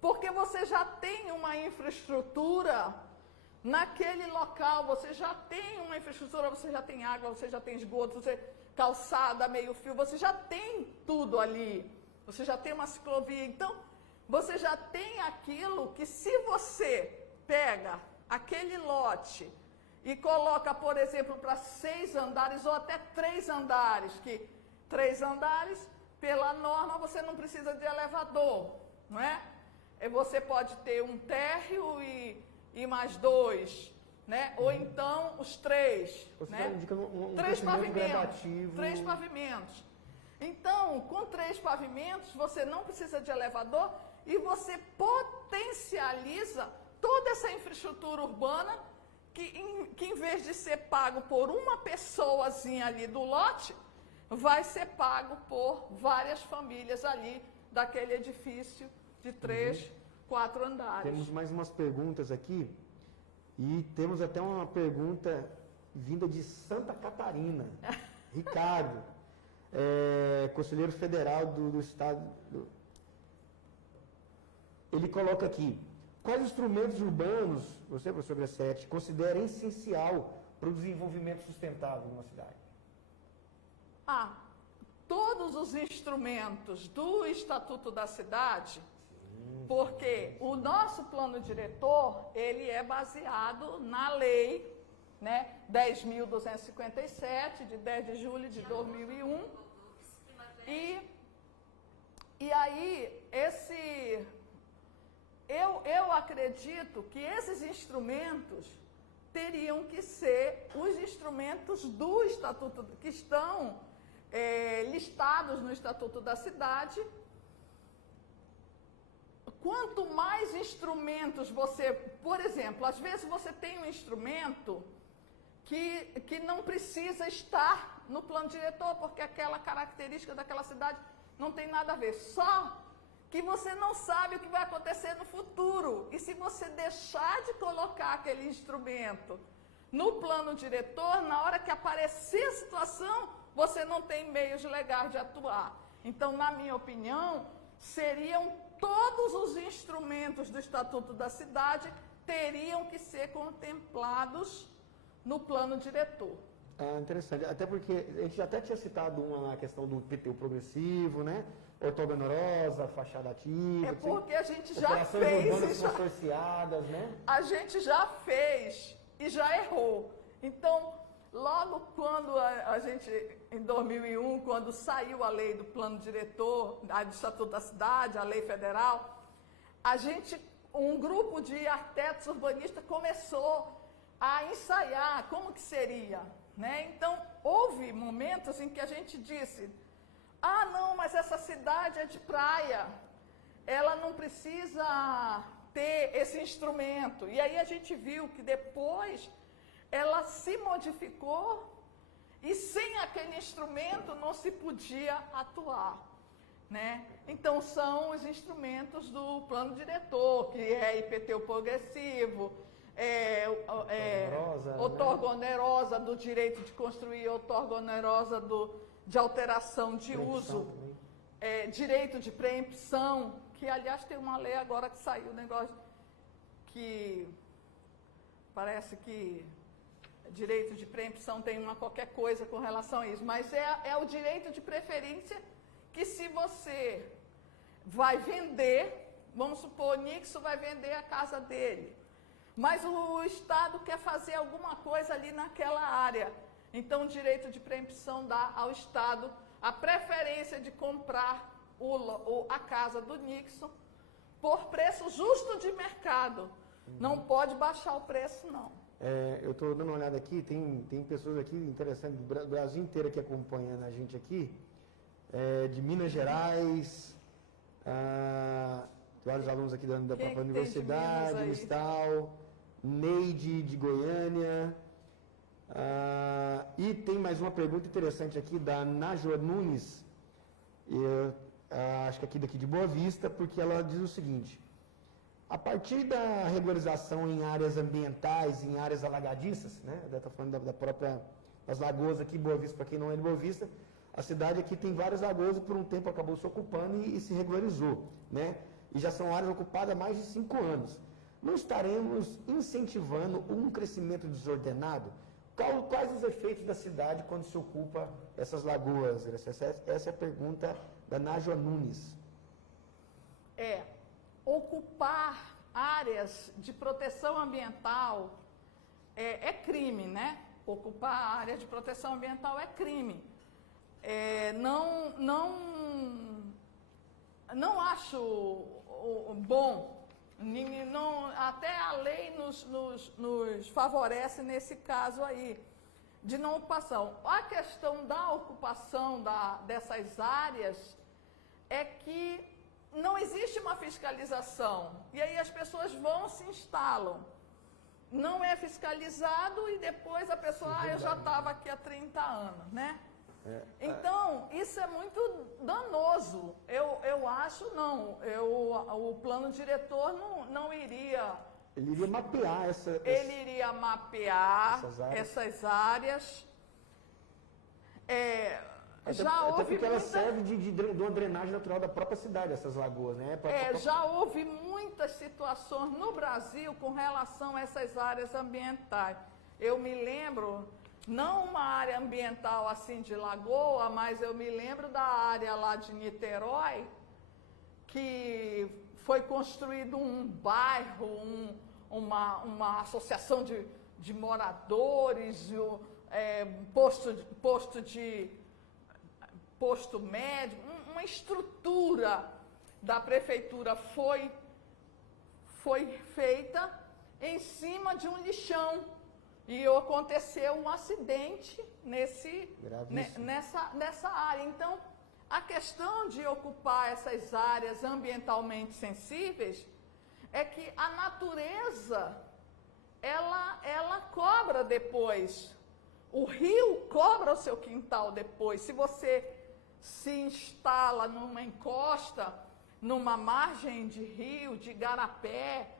Porque você já tem uma infraestrutura naquele local, você já tem uma infraestrutura, você já tem água, você já tem esgoto, calçada, meio-fio, você já tem tudo ali. Você já tem uma ciclovia. Então, você já tem aquilo que, se você pega aquele lote e coloca, por exemplo, para 6 andares ou até 3 andares, que 3 andares, pela norma, você não precisa de elevador, não é? Você pode ter um térreo e mais 2, né? Ou então os 3, você né? Indica um 3 pavimentos, gradativo. 3 pavimentos. Então, com 3 pavimentos, você não precisa de elevador e você potencializa toda essa infraestrutura urbana que em vez de ser pago por uma pessoazinha ali do lote, vai ser pago por várias famílias ali daquele edifício de 3, 4 andares. Temos mais umas perguntas aqui e temos até uma pergunta vinda de Santa Catarina. Ricardo, conselheiro federal do estado. Ele coloca aqui: quais instrumentos urbanos, você, professor Gressetti, considera essencial para o desenvolvimento sustentável de uma cidade? Todos os instrumentos do Estatuto da Cidade, porque o nosso plano diretor, ele é baseado na lei, né, 10.257, de 10 de julho de 2001, e aí, eu acredito que esses instrumentos teriam que ser os instrumentos do Estatuto, que estão listados no Estatuto da Cidade, quanto mais instrumentos você... Por exemplo, às vezes você tem um instrumento que não precisa estar no plano diretor, porque aquela característica daquela cidade não tem nada a ver. Só que você não sabe o que vai acontecer no futuro. E se você deixar de colocar aquele instrumento no plano diretor, na hora que aparecer a situação, você não tem meios legais de atuar. Então, na minha opinião, seriam todos os instrumentos do Estatuto da Cidade teriam que ser contemplados no plano diretor. Interessante, até porque a gente até tinha citado uma questão do IPTU progressivo, né? Ortogonorosa, fachada ativa. É porque a gente já fez. Consorciadas, né? A gente já fez e já errou. Então, logo quando a gente, em 2001, quando saiu a lei do plano diretor, do Estatuto da Cidade, a lei federal, um grupo de arquitetos urbanistas começou a ensaiar como que seria, né? Então, houve momentos em que a gente disse, não, mas essa cidade é de praia, ela não precisa ter esse instrumento. E aí a gente viu que depois ela se modificou e sem aquele instrumento não se podia atuar, né? Então, são os instrumentos do plano diretor, que é IPTU progressivo, outorga-onerosa do direito de construir, outorga-onerosa de alteração de uso, direito de preempção, que aliás tem uma lei agora que saiu, negócio que parece que direito de preempção tem qualquer coisa com relação a isso, mas é o direito de preferência que se você vai vender, vamos supor, o Nixon vai vender a casa dele, mas o Estado quer fazer alguma coisa ali naquela área. Então, o direito de preempção dá ao Estado a preferência de comprar a casa do Nixon por preço justo de mercado. Não pode baixar o preço, não. Eu estou dando uma olhada aqui, tem pessoas aqui interessantes, do Brasil inteiro aqui acompanhando a gente aqui, de Minas Gerais, vários alunos aqui da própria universidade, Mistal, Neide de Goiânia, e tem mais uma pergunta interessante aqui da Najor Nunes, acho que aqui daqui de Boa Vista, porque ela diz o seguinte: a partir da regularização em áreas ambientais, em áreas alagadiças, né? Está falando das lagoas aqui, Boa Vista, para quem não é de Boa Vista, a cidade aqui tem várias lagoas e por um tempo acabou se ocupando e se regularizou, né? E já são áreas ocupadas há mais de 5 anos. Não estaremos incentivando um crescimento desordenado? Quais os efeitos da cidade quando se ocupa essas lagoas? Essa é a pergunta da Najwa Nunes. Ocupar áreas de proteção ambiental é crime, né? Ocupar áreas de proteção ambiental é crime. Não acho bom. Até a lei nos favorece nesse caso aí, de não ocupação. A questão da ocupação dessas áreas é que não existe uma fiscalização. E aí as pessoas vão se instalam. Não é fiscalizado e depois a pessoa, eu já estava aqui há 30 anos, né? Então, isso é muito danoso. Eu acho, o plano diretor não iria... Ele iria mapear essas áreas. Até porque ela serve de uma drenagem natural da própria cidade, essas lagoas, né? Já houve muitas situações no Brasil com relação a essas áreas ambientais. Eu me lembro... Não uma área ambiental assim de lagoa, mas eu me lembro da área lá de Niterói, que foi construído um bairro, uma associação de moradores, posto médico, uma estrutura da prefeitura foi feita em cima de um lixão. E aconteceu um acidente nessa área. Então, A questão de ocupar essas áreas ambientalmente sensíveis é que a natureza, ela cobra depois. O rio cobra o seu quintal depois. Se você se instala numa encosta, numa margem de rio, de igarapé,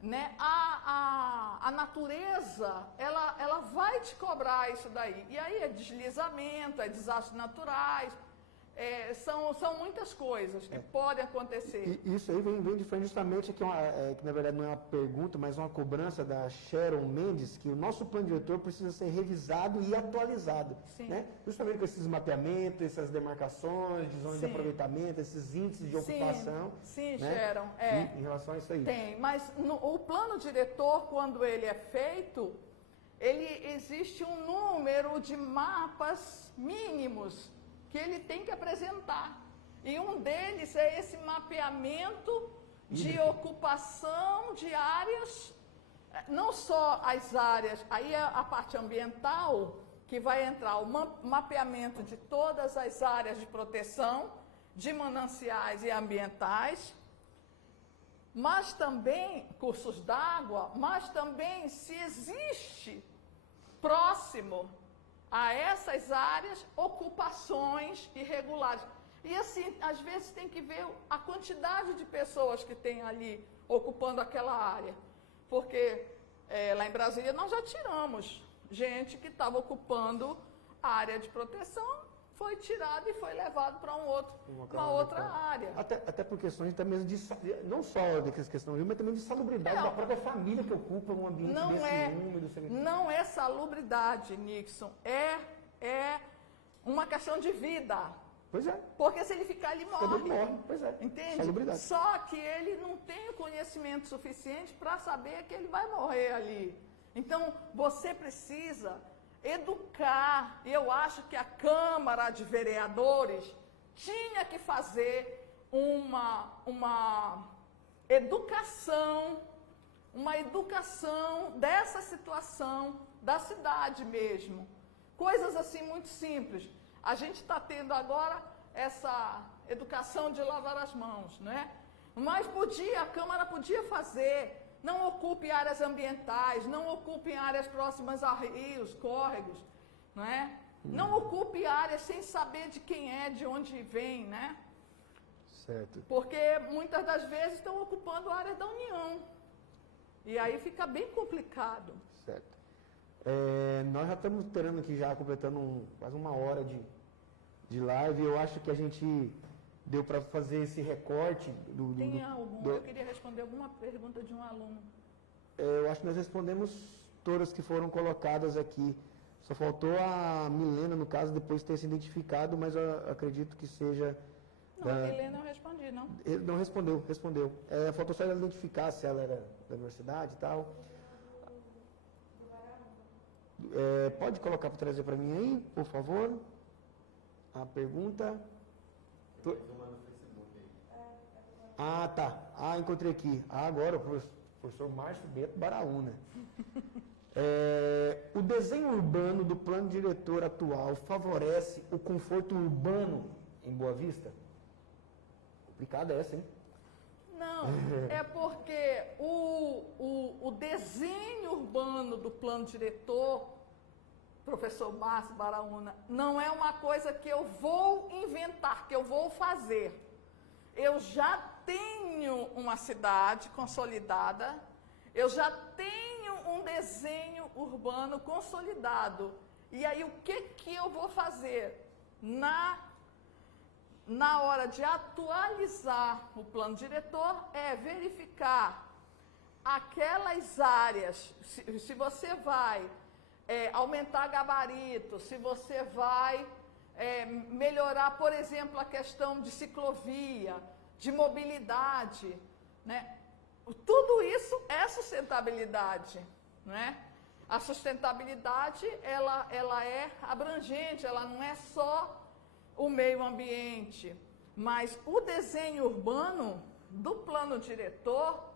né? A natureza, ela vai te cobrar isso daí. E aí é deslizamento, é desastres naturais, são muitas coisas que podem acontecer. E isso aí vem de frente justamente, que na verdade não é uma pergunta, mas uma cobrança da Sharon Mendes, que o nosso plano diretor precisa ser revisado e atualizado. Né? Justamente com esses mapeamentos, essas demarcações, de zonas de aproveitamento, esses índices de ocupação. Sim, né? Sharon. Em relação a isso aí. Tem, mas o plano diretor, quando ele é feito, existe um número de mapas mínimos que ele tem que apresentar. E um deles é esse mapeamento de ocupação de áreas, não só as áreas, aí é a parte ambiental, que vai entrar o mapeamento de todas as áreas de proteção, de mananciais e ambientais, mas também cursos d'água, mas também se existe próximo a essas áreas ocupações irregulares. E assim, às vezes tem que ver a quantidade de pessoas que tem ali ocupando aquela área. Porque lá em Brasília nós já tiramos gente que estava ocupando a área de proteção, foi tirado e foi levado para uma outra área. Até por questões também não só de questão mas também de salubridade da própria família que ocupa um ambiente úmido. Não é salubridade, Nixon, é uma questão de vida. Pois é. Porque se ele ficar, ele morre. Pois é. Entende? Salubridade. Só que ele não tem o conhecimento suficiente para saber que ele vai morrer ali. Então, você precisa educar. Eu acho que a Câmara de Vereadores tinha que fazer uma educação dessa situação da cidade mesmo. Coisas assim muito simples. A gente está tendo agora essa educação de lavar as mãos, né? Mas a Câmara podia fazer. Não ocupe áreas ambientais, não ocupe áreas próximas a rios, córregos, não é? Não ocupe áreas sem saber de quem é, de onde vem, né? Certo. Porque muitas das vezes estão ocupando áreas da União. E aí fica bem complicado. Certo. Nós já estamos terando aqui, já completando quase uma hora de live. Eu acho que a gente deu para fazer esse recorte Eu queria responder alguma pergunta de um aluno. Eu acho que nós respondemos todas que foram colocadas aqui. Só faltou a Milena, no caso, depois de ter se identificado, mas eu acredito que seja... Não, a Milena eu respondi, não? Ele não respondeu. Faltou só ela identificar se ela era da universidade e tal. Pode colocar para trazer para mim aí, por favor? A pergunta... Ah, tá. Encontrei aqui. Agora, o professor Márcio Beto Baraúna. O desenho urbano do plano diretor atual favorece o conforto urbano em Boa Vista? Complicada essa, hein? Não, é porque o desenho urbano do plano diretor, professor Márcio Baraúna, não é uma coisa que eu vou inventar, que eu vou fazer. Eu já tenho uma cidade consolidada, eu já tenho um desenho urbano consolidado. E aí o que eu vou fazer? Na hora de atualizar o plano diretor, é verificar aquelas áreas, se você vai aumentar gabarito, se você vai melhorar, por exemplo, a questão de ciclovia, de mobilidade, né? Tudo isso é sustentabilidade, né? A sustentabilidade, ela é abrangente, ela não é só o meio ambiente, mas o desenho urbano do plano diretor,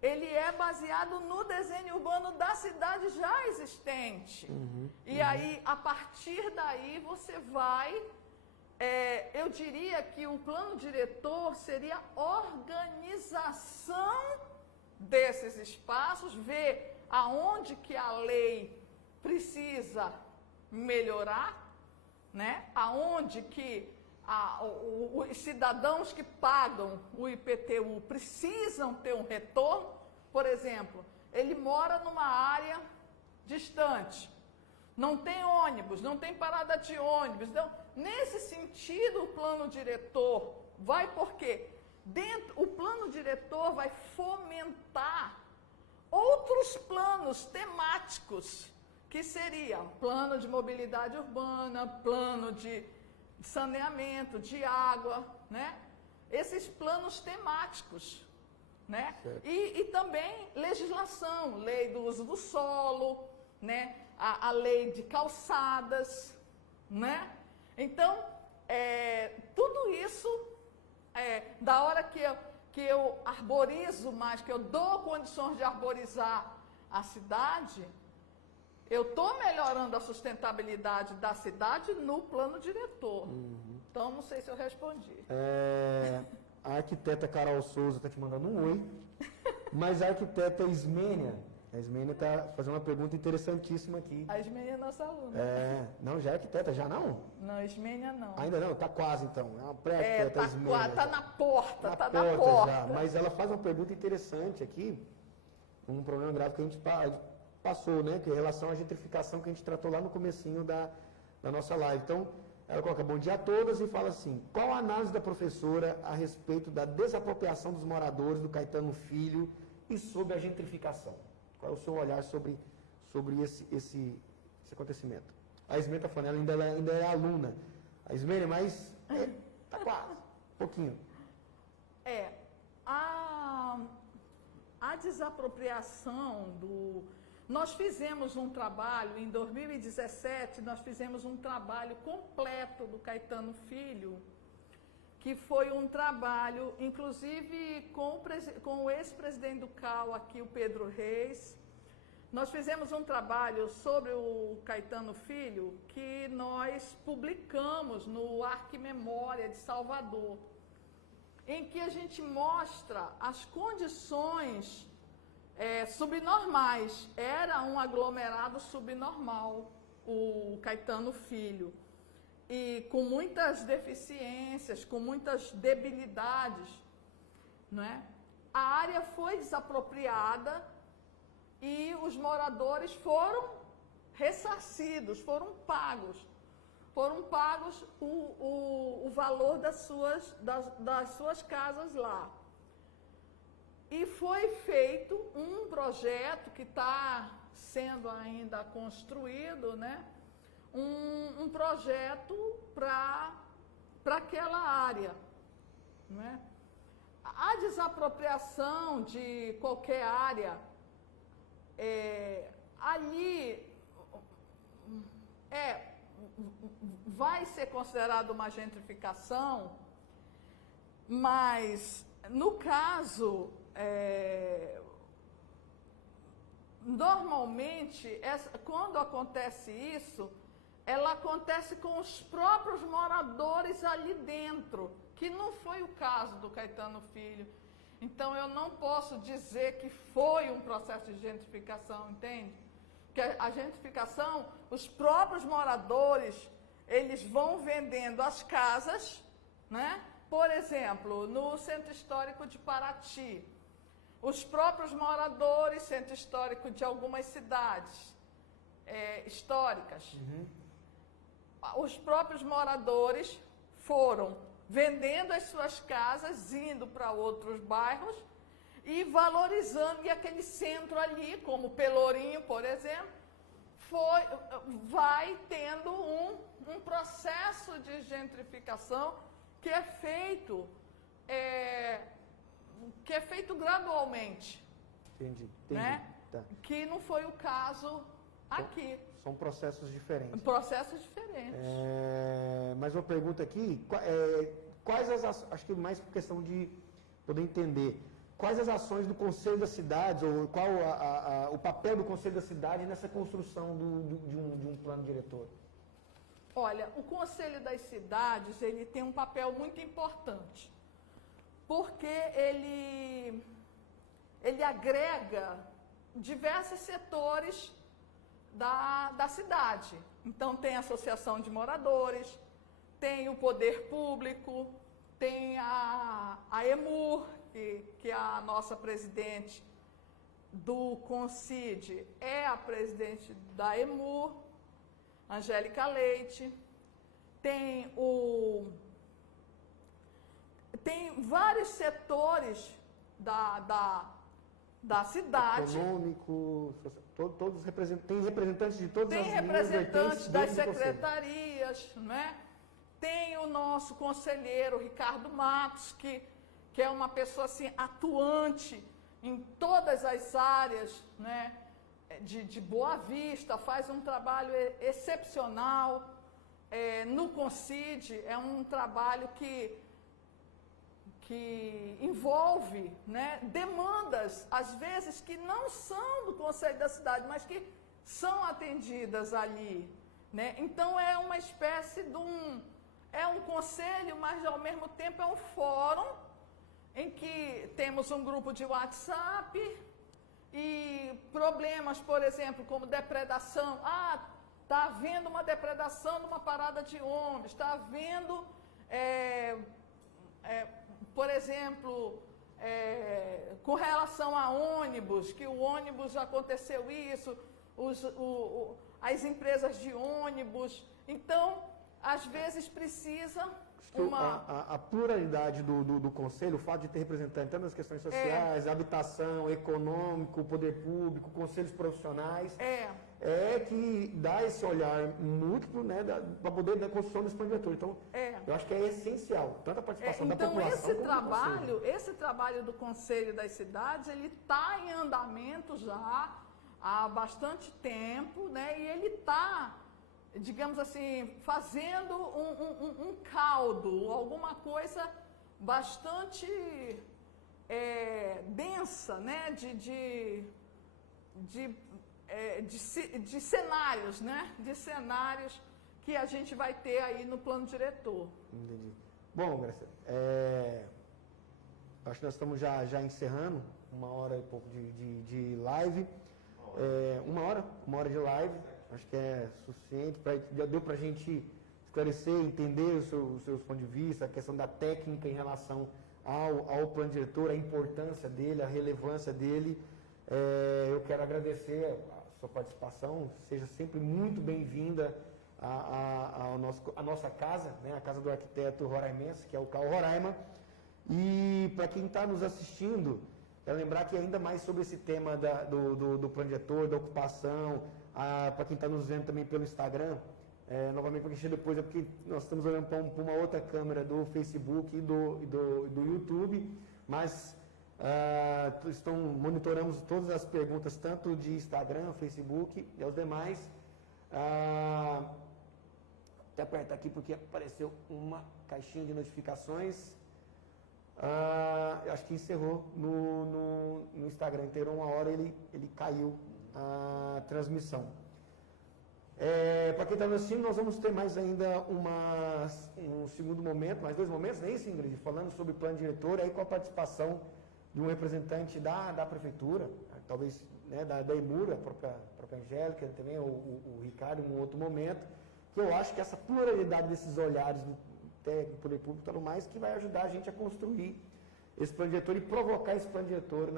ele é baseado no desenho urbano da cidade já existente. E aí, a partir daí, você vai eu diria que o plano diretor seria a organização desses espaços, ver aonde que a lei precisa melhorar, né? Aonde que os cidadãos que pagam o IPTU precisam ter um retorno. Por exemplo, ele mora numa área distante, não tem ônibus, não tem parada de ônibus. Então, nesse sentido, o plano diretor vai porque o plano diretor vai fomentar outros planos temáticos, que seria plano de mobilidade urbana, plano de saneamento, de água, né? Esses planos temáticos, né? E também legislação, lei do uso do solo, né? A lei de calçadas, né? Então, tudo isso, da hora que eu arborizo mais, que eu dou condições de arborizar a cidade, eu estou melhorando a sustentabilidade da cidade no plano diretor. Então, não sei se eu respondi. A arquiteta Carol Souza está te mandando um oi, mas a arquiteta Ismênia está fazendo uma pergunta interessantíssima aqui. A Ismênia é nossa aluna. Não, já é arquiteta, já não? Não, Ismênia não. Ainda não, está quase então. É uma pré-arquiteta Ismênia. Está na porta, está na porta. Já. Mas ela faz uma pergunta interessante aqui, um problema grave que a gente passou, né? Que é em relação à gentrificação que a gente tratou lá no comecinho da nossa live. Então, ela coloca bom dia a todas e fala assim: qual a análise da professora a respeito da desapropriação dos moradores do Caetano Filho e sobre a gentrificação? Qual é o seu olhar sobre esse acontecimento? A Ismênia está falando, ela ainda é aluna. A Ismênia, mas está quase, um pouquinho. A desapropriação Nós fizemos um trabalho, em 2017, nós fizemos um trabalho completo do Caetano Filho, que foi um trabalho, inclusive, com o ex-presidente do CAU aqui, o Pedro Reis. Nós fizemos um trabalho sobre o Caetano Filho, que nós publicamos no Arquimemória de Salvador, em que a gente mostra as condições subnormais. Era um aglomerado subnormal, o Caetano Filho, e com muitas deficiências, com muitas debilidades, não é? A área foi desapropriada e os moradores foram ressarcidos, foram pagos o valor das suas casas lá. E foi feito um projeto que está sendo ainda construído, né? Um projeto para aquela área, né? A desapropriação de qualquer área, ali vai ser considerado uma gentrificação, mas no caso normalmente, quando acontece isso, ela acontece com os próprios moradores ali dentro, que não foi o caso do Caetano Filho. Então, eu não posso dizer que foi um processo de gentrificação, entende? Porque a gentrificação, os próprios moradores, eles vão vendendo as casas, né? Por exemplo, no Centro Histórico de Paraty, os próprios moradores, Centro Histórico de algumas cidades históricas, os próprios moradores foram vendendo as suas casas, indo para outros bairros e valorizando, e aquele centro ali, como Pelourinho, por exemplo, vai tendo um processo de gentrificação que é feito gradualmente. Entendi. Né? Tá. Que não foi o caso aqui. São processos diferentes. Processos diferentes. Mas uma pergunta aqui, acho que mais por questão de poder entender, quais as ações do Conselho da Cidade, ou qual o papel do Conselho da Cidade nessa construção de um plano diretor? Olha, o Conselho das Cidades, ele tem um papel muito importante, porque ele agrega diversos setores da cidade. Então, tem a associação de moradores, tem o poder público, tem a EMUR, que a nossa presidente do CONCID é a presidente da EMUR, Angélica Leite, tem vários setores da cidade. Econômico, todos tem representantes de todas as Tem linhas, representantes das dentro do conselho. secretarias, né? Tem o nosso conselheiro Ricardo Matos, que é uma pessoa assim, atuante em todas as áreas, né? De Boa Vista, faz um trabalho excepcional. No CONCID é um trabalho que envolve, né, demandas, às vezes, que não são do Conselho da Cidade, mas que são atendidas ali, né? Então, é uma espécie de um conselho, mas, ao mesmo tempo, é um fórum em que temos um grupo de WhatsApp e problemas, por exemplo, como depredação. Está havendo uma depredação numa parada de ônibus, está havendo... por exemplo, com relação a ônibus, que o ônibus aconteceu isso, as empresas de ônibus. Então, às vezes precisa a pluralidade do conselho, o fato de ter representante tanto nas questões sociais, habitação, econômico, poder público, conselhos profissionais, que dá esse olhar múltiplo, né, para poder da construção desse plano diretor. Então, eu acho que é essencial, tanto a participação da população como esse trabalho do Conselho das Cidades, ele está em andamento já há bastante tempo, né, e ele está, digamos assim, fazendo um caldo, alguma coisa bastante densa, né, de cenários, né, de cenários que a gente vai ter aí no plano diretor. Entendi. Bom, Graça, acho que nós estamos já encerrando 1 hora e pouco de live. 1 hora de live. Acho que é suficiente, já deu para a gente esclarecer, entender os seus pontos de vista, a questão da técnica em relação ao plano diretor, a importância dele, a relevância dele. Eu quero agradecer a sua participação, seja sempre muito bem-vinda à nossa casa, né, a casa do arquiteto roraimense, que é o CAU Roraima. E para quem está nos assistindo, lembrar que ainda mais sobre esse tema do plano diretor, da ocupação, para quem está nos vendo também pelo Instagram, novamente para quem chega depois, é porque nós estamos olhando para uma outra câmera do Facebook e do YouTube, mas monitoramos todas as perguntas, tanto de Instagram, Facebook e aos demais. Até apertar aqui porque apareceu uma caixinha de notificações. Acho que encerrou no Instagram inteiro, 1 hora ele caiu a transmissão. Para quem está nos assistindo, nós vamos ter mais ainda um segundo momento, mais 2 momentos, não é isso, Ingrid? Falando sobre plano diretor, aí com a participação de um representante da prefeitura, talvez, né, da EMUR, a própria Angélica, também o Ricardo, em um outro momento, que eu acho que essa pluralidade desses olhares do técnico, poder público e tudo mais, que vai ajudar a gente a construir esse plano diretor e provocar esse plano diretor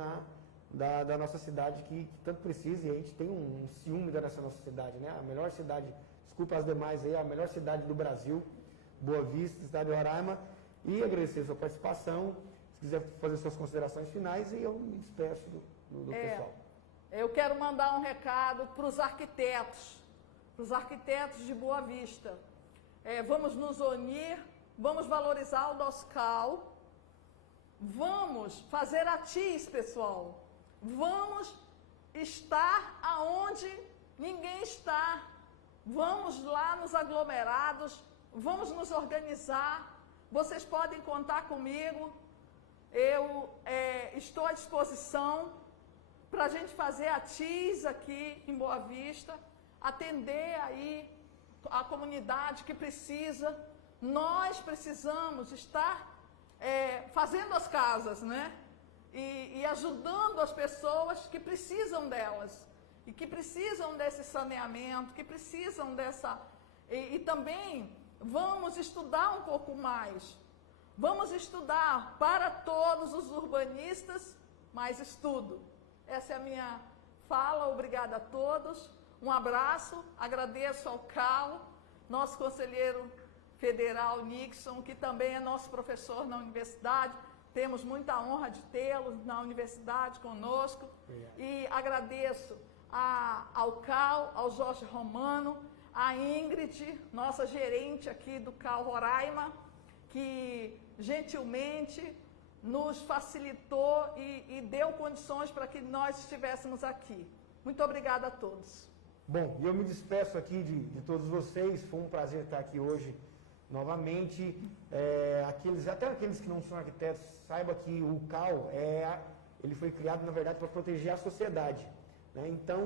da nossa cidade, que tanto precisa, e a gente tem um ciúme da nossa cidade, né? A melhor cidade, desculpa as demais aí, a melhor cidade do Brasil, Boa Vista, cidade de Roraima, e agradecer a sua participação, se quiser fazer suas considerações finais, e eu me despeço do pessoal. Eu quero mandar um recado para os arquitetos de Boa Vista. Vamos nos unir, vamos valorizar o nosso CAU, vamos fazer atis, pessoal. Vamos estar aonde ninguém está. Vamos lá nos aglomerados, vamos nos organizar. Vocês podem contar comigo. Eu estou à disposição para a gente fazer atis aqui em Boa Vista, atender aí a comunidade que precisa. Nós precisamos estar fazendo as casas, né? E ajudando as pessoas que precisam delas. E que precisam desse saneamento, que precisam dessa... E também vamos estudar um pouco mais. Vamos estudar para todos os urbanistas, mais estudo. Essa é a minha fala. Obrigada a todos. Um abraço. Agradeço ao Cal, nosso conselheiro federal Nixon, que também é nosso professor na universidade. Temos muita honra de tê-lo na universidade conosco. E agradeço ao Cal, ao Jorge Romano, a Ingrid, nossa gerente aqui do Cal Roraima, que gentilmente nos facilitou e deu condições para que nós estivéssemos aqui. Muito obrigada a todos. Bom, eu me despeço aqui de todos vocês, foi um prazer estar aqui hoje novamente. Até aqueles que não são arquitetos, saiba que o CAL, ele foi criado, na verdade, para proteger a sociedade, né? Então,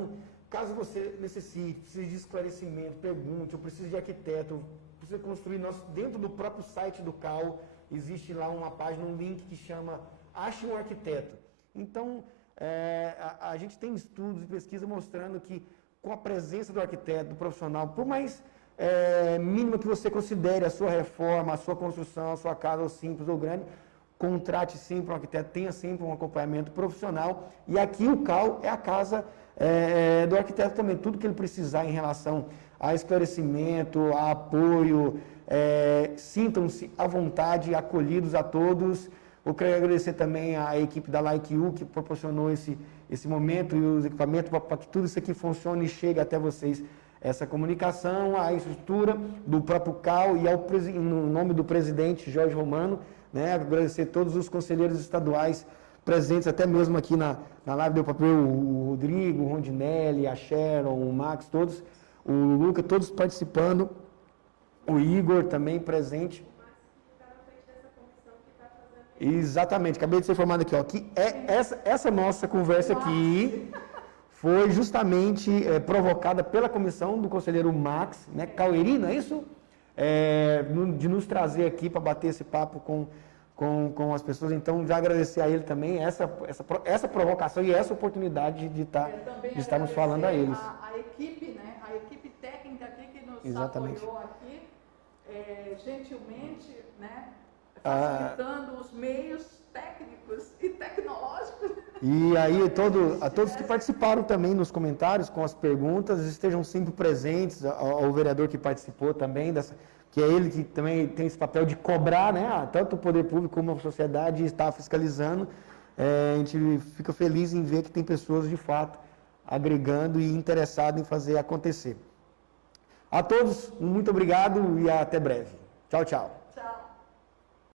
caso você necessite, precise de esclarecimento, pergunte, eu preciso de arquiteto, precisa construir dentro do próprio site do CAL, existe lá uma página, um link que chama Ache um Arquiteto. Então, a gente tem estudos e pesquisa mostrando que com a presença do arquiteto, do profissional, por mais mínima que você considere a sua reforma, a sua construção, a sua casa, ou simples ou grande, contrate sempre um arquiteto, tenha sempre um acompanhamento profissional. E aqui o CAL é a casa do arquiteto também, tudo que ele precisar em relação a esclarecimento, a apoio, sintam-se à vontade, acolhidos a todos. Eu quero agradecer também à equipe da LikeU, que proporcionou esse momento e os equipamentos para que tudo isso aqui funcione e chegue até vocês, essa comunicação, a estrutura do próprio CAL e no nome do presidente Jorge Romano, né? Agradecer a todos os conselheiros estaduais presentes, até mesmo aqui na live do papel, o Rodrigo, o Rondinelli, a Sharon, o Max, todos, o Luca, todos participando, o Igor também presente. Exatamente, acabei de ser informado aqui, ó, que essa nossa conversa aqui foi justamente provocada pela comissão do conselheiro Max, né, Caueri, não é isso? De nos trazer aqui para bater esse papo com as pessoas. Então, já agradecer a ele também essa provocação e essa oportunidade de estarmos falando a eles. A equipe, né? A equipe técnica aqui que nos Exatamente. apoiou aqui, gentilmente, né? Facilitando os meios técnicos e tecnológicos. E aí, a todos que participaram também nos comentários, com as perguntas, estejam sempre presentes, ao vereador que participou também, que é ele que também tem esse papel de cobrar, né, tanto o poder público como a sociedade, está fiscalizando. A gente fica feliz em ver que tem pessoas, de fato, agregando e interessadas em fazer acontecer. A todos, muito obrigado e até breve. Tchau, tchau.